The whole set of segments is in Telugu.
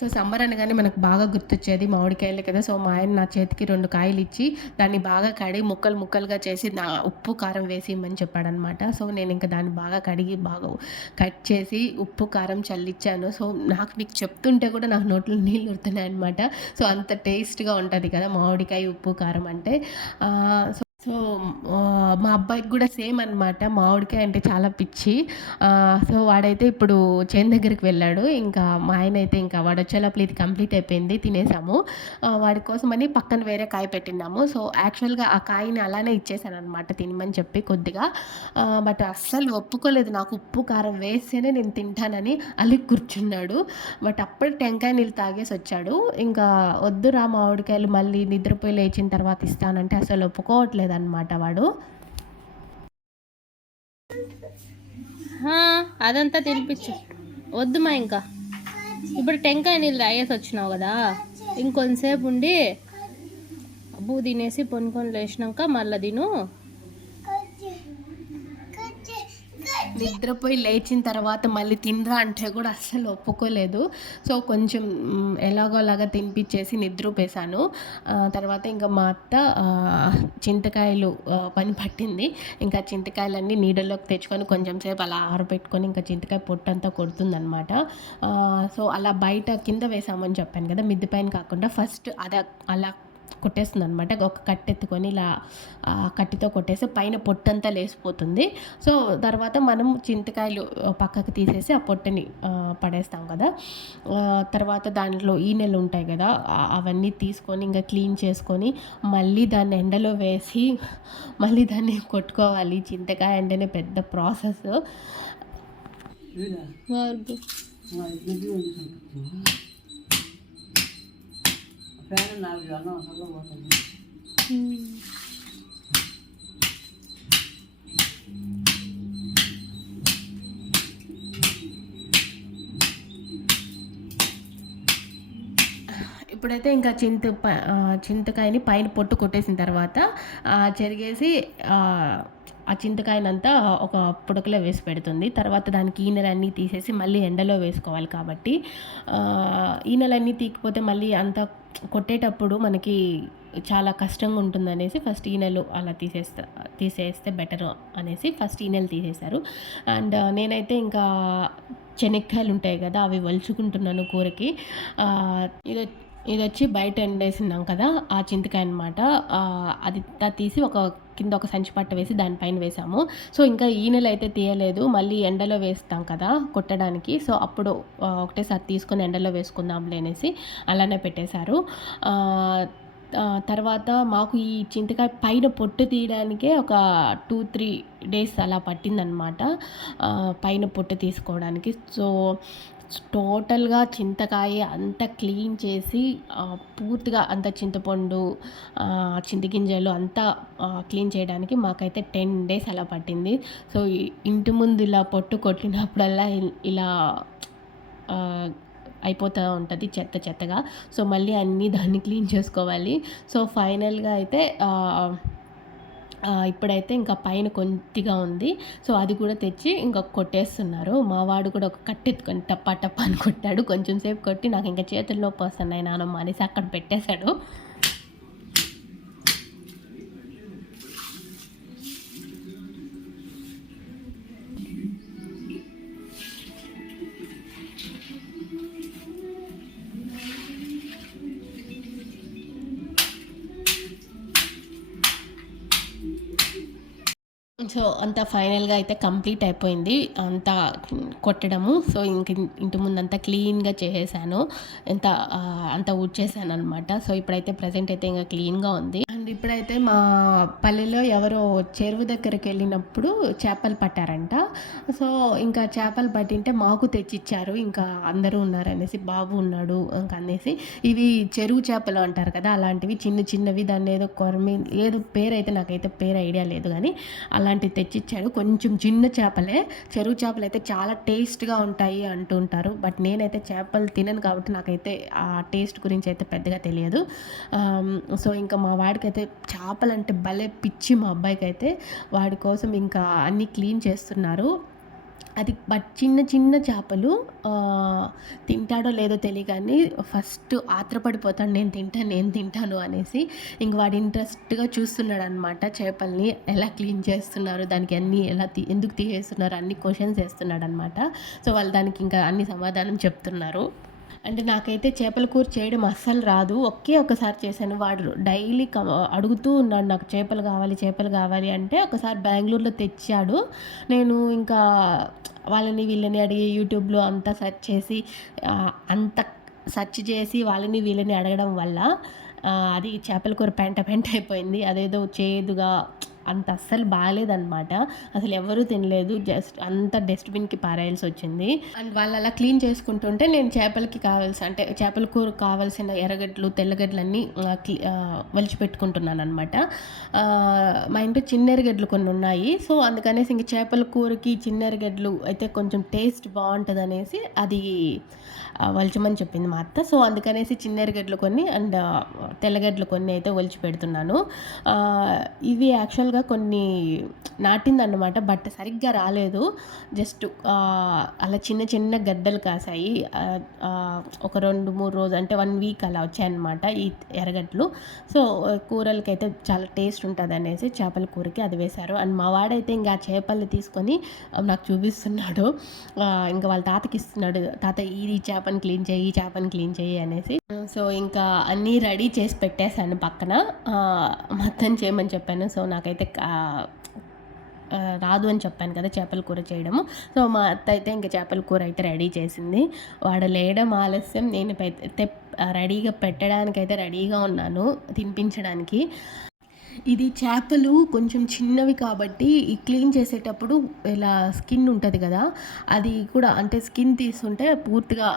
సో సమ్మర్ అనగానే మనకు బాగా గుర్తొచ్చేది మామిడికాయలే కదా! సో మా ఆయన నా చేతికి 2 కాయలిచ్చి దాన్ని బాగా కడిగి ముక్కలు ముక్కలుగా చేసి ఉప్పు, కారం వేసి ఇమ్మని చెప్పాడనమాట. సో నేనింక దాన్ని బాగా కడిగి బాగా కట్ చేసి ఉప్పు, కారం చల్లిచ్చాను. సో మీకు చెప్తుంటే కూడా నాకు నోట్లో నీళ్ళు ఊరుతున్నాయనమాట. సో అంత టేస్ట్‌గా ఉంటది కదా! మామిడికాయ, ఉప్పు, కారం అంటే. సో సో మా అబ్బాయికి గూడా సేమ్ అనమాట. మామిడికాయ అంటే చాలా పిచ్చి. సో వాడైతే ఇప్పుడు చేను దగ్గరికి వెళ్ళాడు. ఇంకా మా ఆయనైతే ఇంకా వాడొచ్చేలోపల ఇది కంప్లీట్ అయిపోయింది. తినేసాము. వాడి కోసమని పక్కన వేరే కాయ పెట్టిన్నాము. సో యాక్చువల్‌గా ఆ కాయని అలానే ఇచ్చేసాననమాట తినమని చెప్పి కొద్దిగా. బట్ అస్సలు ఒప్పుకోలేదు. నాకు ఉప్పు, కారం వేస్తేనే నేను తింటానని అలిగి కూర్చున్నాడు. బట్ అప్పుడే టెంకాయ నీళ్ళు తాగేసొచ్చాడు. ఇంకా వద్దురా మామిడికాయలు మళ్ళీ నిద్రపోయి లేచిన తర్వాత ఇస్తానంటే అసలు ఒప్పుకోవట్లేదనమాట వాడు. అదంతా తినిపించు. వద్దుమా ఇంకా. ఇప్పుడు టెంకాయ నీళ్ళు తాగేసి వచ్చినావు కదా, ఇంకొంతసేపు ఉండి అబ్బు తినేసి పొనుకొని లేచినాక మళ్ళీ తిను. నిద్రపోయి లేచిన తర్వాత మళ్ళీ తినరా అంటే కూడా అస్సలు ఒప్పుకోలేదు. సో కొంచెం ఎలాగోలాగా తినిపించేసి నిద్రపోసాను. తర్వాత ఇంకా మా అత్త చింతకాయలు పని పట్టింది. ఇంకా చింతకాయలన్నీ నీడలోకి తెచ్చుకొని కొంచెం సేపు అలా ఆరబెట్టుకొని ఇంకా చింతకాయ పొట్టంతా కొడుతుందనమాట. సో అలా బయట కింద వేసామని చెప్పాను కదా! మిద్దె పైన కాకుండా ఫస్ట్ అలా కొట్టేస్తుందనమాట. ఒక కట్టెత్తుకొని ఇలా కత్తితో కొట్టేసి పైన పొట్టంతా లేసిపోతుంది. సో తర్వాత మనం చింతకాయలు పక్కకు తీసేసి ఆ పొట్టని పడేస్తాం కదా! తర్వాత దాంట్లో ఈనెలు ఉంటాయి కదా! అవన్నీ తీసుకొని ఇంకా క్లీన్ చేసుకొని మళ్ళీ దాన్ని ఎండలో వేసి మళ్ళీ దాన్ని కొట్టుకోవాలి. చింతకాయ అంటేనే పెద్ద ప్రాసెస్. ఇప్పుడైతే ఇంకా చింతకాయని పైన పొట్టు కొట్టేసిన తర్వాత చెరిగేసి ఆ చింతకాయనంతా ఒక పుడకలో వేసి పెడుతుంది. తర్వాత దానికి ఈనెలన్నీ తీసేసి మళ్ళీ ఎండలో వేసుకోవాలి కాబట్టి ఈనెలన్నీ తీయకపోతే మళ్ళీ అంతా కొట్టేటప్పుడు మనకి చాలా కష్టంగా ఉంటుందనేసి ఫస్ట్ ఈనెలు అలా తీసేస్తే బెటరు అనేసి ఫస్ట్ ఈనెలు తీసేశారు. అండ్ నేనైతే ఇంకా చెనక్కాయలు ఉంటాయి కదా! అవి వలుచుకుంటున్నాను కూరకి. ఇదొచ్చి బయట ఎండేసినాం కదా! ఆ చింతకాయ అనమాట. అది తీసి కింద ఒక సంచి పట్ట వేసి దానిపైన వేసాము. సో ఇంకా ఈనెలైతే తీయలేదు. మళ్ళీ ఎండలో వేస్తాం కదా కొట్టడానికి. సో అప్పుడు ఒకటేసారి తీసుకొని ఎండలో వేసుకుందాంలే అనేసి అలానే పెట్టేశారు. తర్వాత మాకు ఈ చింతకాయ పైన పొట్టు తీయడానికే ఒక 2-3 డేస్ అలా పట్టిందనమాట. పైన పొట్టు తీసుకోవడానికి. సో టోటల్‌గా చింతకాయ అంతా క్లీన్ చేసి పూర్తిగా అంతా చింతపండు, చింతగింజలు అంతా క్లీన్ చేయడానికి మాకైతే 10 డేస్ అలా పట్టింది. సో ఇంటి ముందు ఇలా పొట్టు కొట్టినప్పుడల్లా ఇలా అయిపోతూ ఉంటది చెత్తగా. సో మళ్ళీ అన్నీ దాన్ని క్లీన్ చేసుకోవాలి. సో ఫైనల్‌గా అయితే ఇప్పుడైతే ఇంకా పైన కొద్దిగా ఉంది. సో అది కూడా తెచ్చి ఇంకా కొట్టేస్తున్నారు. మా వాడు కూడా ఒక కట్టెత్తుకొని టప్పా టప్పా అని కొట్టాడు. కొంచెం సేపు కొట్టి నాకు ఇంకా చేతులు నొప్పి వస్తున్నాయి నానమ్మ అనేసి అక్కడ పెట్టేశాడు. సో అంతా ఫైనల్‌గా అయితే కంప్లీట్ అయిపోయింది. అంతా కొట్టడము. సో ఇంటి ముందంతా క్లీన్‌గా చేసేసాను. అంతా ఊడ్చేసాననమాట. సో ఇప్పుడైతే ప్రెజెంట్ అయితే ఇంక క్లీన్‌గా ఉంది. అండ్ ఇప్పుడైతే మా పల్లెలో ఎవరో చెరువు దగ్గరికెళ్ళినప్పుడు చేపలు పట్టారంట. సో ఇంకా చేపలు పట్టింటే మాకు తెచ్చిచ్చారు. ఇంకా అందరూ ఉన్నారనేసి, బాబు ఉన్నాడు ఇంక అనేసి. ఇవి చెరువు చేపలు అంటారు కదా! అలాంటివి చిన్నవి దాన్నేదో ఏదో పేరైతే నాకైతే పేరు ఐడియా లేదు గానీ అలాంటివి తెచ్చిచ్చాడు. కొంచెం చిన్న చేపలే. చెరువు చేపలైతే చాలా టేస్ట్‌గా ఉంటాయి అంటూ ఉంటారు. బట్ నేనైతే చేపలు తినను కాబట్టి నాకైతే ఆ టేస్ట్ గురించి అయితే పెద్దగా తెలియదు. సో ఇంకా మా వాడికైతే చేపలంటే భలే పిచ్చి మా అబ్బాయికైతే. వాడి కోసం ఇంకా అన్నీ క్లీన్ చేస్తున్నారు. అది బట్ చిన్న చిన్న చేపలు తింటాడో లేదో తెలియదు కానీ ఫస్ట్ ఆత్రపడిపోతాడు నేను తింటాను అనేసి. ఇంక వాడు ఇంట్రెస్ట్‌గా చూస్తున్నాడనమాట చేపల్ని. ఎలా క్లీన్ చేస్తున్నారు? దానికి అన్నీ ఎలా ఎందుకు తీసేస్తున్నారు? అన్ని క్వెషన్స్ ఏస్తున్నాడనమాట. సో, వాళ్ళు దానికి ఇంకా అన్ని సమాధానం చెప్తున్నారు. అంటే నాకైతే చేపల కూర చేయడం అస్సలు రాదు. ఒకే ఒక్కసారి చేశాను. వాడు డైలీ అడుగుతూ ఉన్నాడు నాకు చేపలు కావాలి అంటే ఒకసారి బెంగుళూరులో తెచ్చాడు. నేను ఇంకా వాళ్ళని వీళ్ళని అడిగి యూట్యూబ్‌లో అంతా సెర్చ్ చేసి అంత సెర్చ్ చేసి వాళ్ళని వీళ్ళని అడగడం వల్ల అది చేపల కూర పెంట అయిపోయింది. అదేదో చేదుగా అంత అస్సలు బాలేదనమాట. అసలు ఎవరు తినలేదు. జస్ట్ అంతా డస్ట్‌బిన్‌కి పారేయాల్సొచ్చింది. అండ్ వాళ్ళు అలా క్లీన్ చేసుకుంటుంటే నేను అంటే చేపల కూరకు కావాల్సిన ఎర్రగడ్డలు, తెల్లగడ్డలన్నీ ఒలిచి పెట్టుకుంటున్నాననమాట. మా ఇంట్లో చిన్న ఎర్రగడ్డలు కొన్ని ఉన్నాయి. సో, అందుకనేసి ఇంక చేపల కూరకి చిన్న ఎర్రగడ్డలు అయితే కొంచెం టేస్ట్ బావుంటదనేసి అది ఒలచమని చెప్పింది మా అత్త. సో, అందుకనేసి చిన్న ఎర్రగడ్డలు కొన్ని అండ్ తెల్లగడ్డలు కొన్ని అయితే ఒలిచి పెడుతున్నాను. ఇవి యాక్చువల్‌గా కొన్ని నాటిందన్నమాట. బట్ సరిగ్గా రాలేదు. జస్ట్ అలా చిన్న చిన్న గడ్డలు కాసాయి. ఒక 2, 3 రోజులు అంటే 1 వీక్ అలా వచ్చాయన్నమాట ఈ ఎర్రగడ్డలు. సో, కూరలకైతే చాలా టేస్ట్ ఉంటదనేసి చేపల కూరకి అది వేశారు. అండ్ మా వాడైతే ఇంక ఆ చేపల్ని తీసుకొని నాకు చూపిస్తున్నాడు. ఇంక వాళ్ళ తాతకి ఇస్తున్నాడు. తాత ఈ చేపని క్లీన్ చెయ్యి, ఈ చేపని క్లీన్ చెయ్యి అనేసి. సో, ఇంకా అన్నీ రెడీ చేసి పెట్టేశాను పక్కన. మొత్తం చేయమని చెప్పాను. సో, నాకైతే రాదు అని చెప్పాను కదా చేపల కూర చేయడము. సో, మా అత్త అయితే ఇంక చేపల కూర అయితే రెడీ చేసింది. వాడు లేయడం ఆలస్యం. నేను అయితే రెడీగా పెట్టడానికైతే రెడీగా ఉన్నాను తినిపించడానికి. ఇది చేపలు కొంచెం చిన్నవి కాబట్టి ఈ క్లీన్ చేసేటప్పుడు ఇలా స్కిన్ ఉంటది కదా! అది కూడా అంటే స్కిన్ తీస్తుంటే పూర్తిగా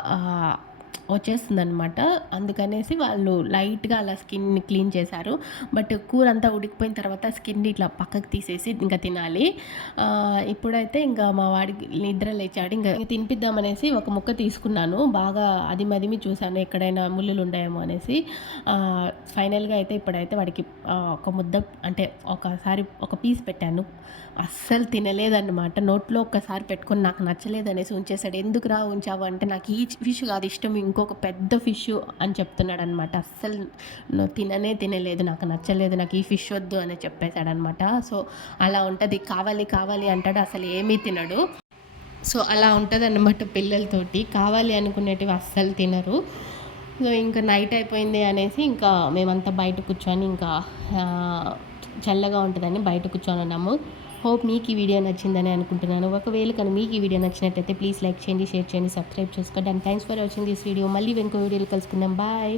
వచ్చేస్తుందనమాట. అందుకనేసి వాళ్ళు లైట్‌గా అలా స్కిన్‌ని క్లీన్ చేశారు. బట్ కూర అంతా ఉడికిపోయిన తర్వాత స్కిన్‌ని ఇట్లా పక్కకు తీసేసి ఇంక తినాలి. ఇప్పుడైతే ఇంకా మా వాడికి నిద్ర లేచాడు. ఇంక తినిపిద్దామనేసి ఒక ముక్క తీసుకున్నాను. బాగా అదిమి చూశాను ఎక్కడైనా ముల్లులు ఉన్నాయేమో అనేసి. ఫైనల్‌గా అయితే ఇప్పుడైతే వాడికి ఒక ముద్ద అంటే ఒకసారి ఒక పీస్ పెట్టాను. అస్సలు తినలేదన్నమాట. నోట్లో ఒక్కసారి పెట్టుకొని నాకు నచ్చలేదనేసి ఉంచేసాడు. "ఎందుకురా ఉంచావు" అంటే, "నాకు ఈ ఫిష్ కాదు ఇష్టం ఇంకొక పెద్ద ఫిష్" అని చెప్తున్నాడనమాట. అస్సలు తినలేదు. నాకు నచ్చలేదు. నాకు ఈ ఫిష్ వద్దు అని చెప్పేసాడనమాట. సో, అలా ఉంటది. కావాలి అంటాడు. అసలు ఏమీ తినడు. సో, అలా ఉంటదన్నమాట పిల్లలతోటి. కావాలి అనుకునేటివి అస్సలు తినరు. సో, ఇంకా నైట్ అయిపోయింది అనేసి ఇంకా మేమంతా బయట కూర్చొని ఇంకా చల్లగా ఉంటదని బయట కూర్చొనున్నాము. హోప్ మీకు ఈ వీడియో నచ్చిందని అనుకుంటున్నాను. ఒకవేళ కానీ మీకు ఈ వీడియో నచ్చినట్టయితే ప్లీజ్ లైక్ చేయండి, షేర్ చేయండి, సబ్స్క్రైబ్ చేసుకోండి. And thanks for watching this video. మళ్ళీ ఇంకో వీడియోలో కలుసుకుందాం. బాయ్.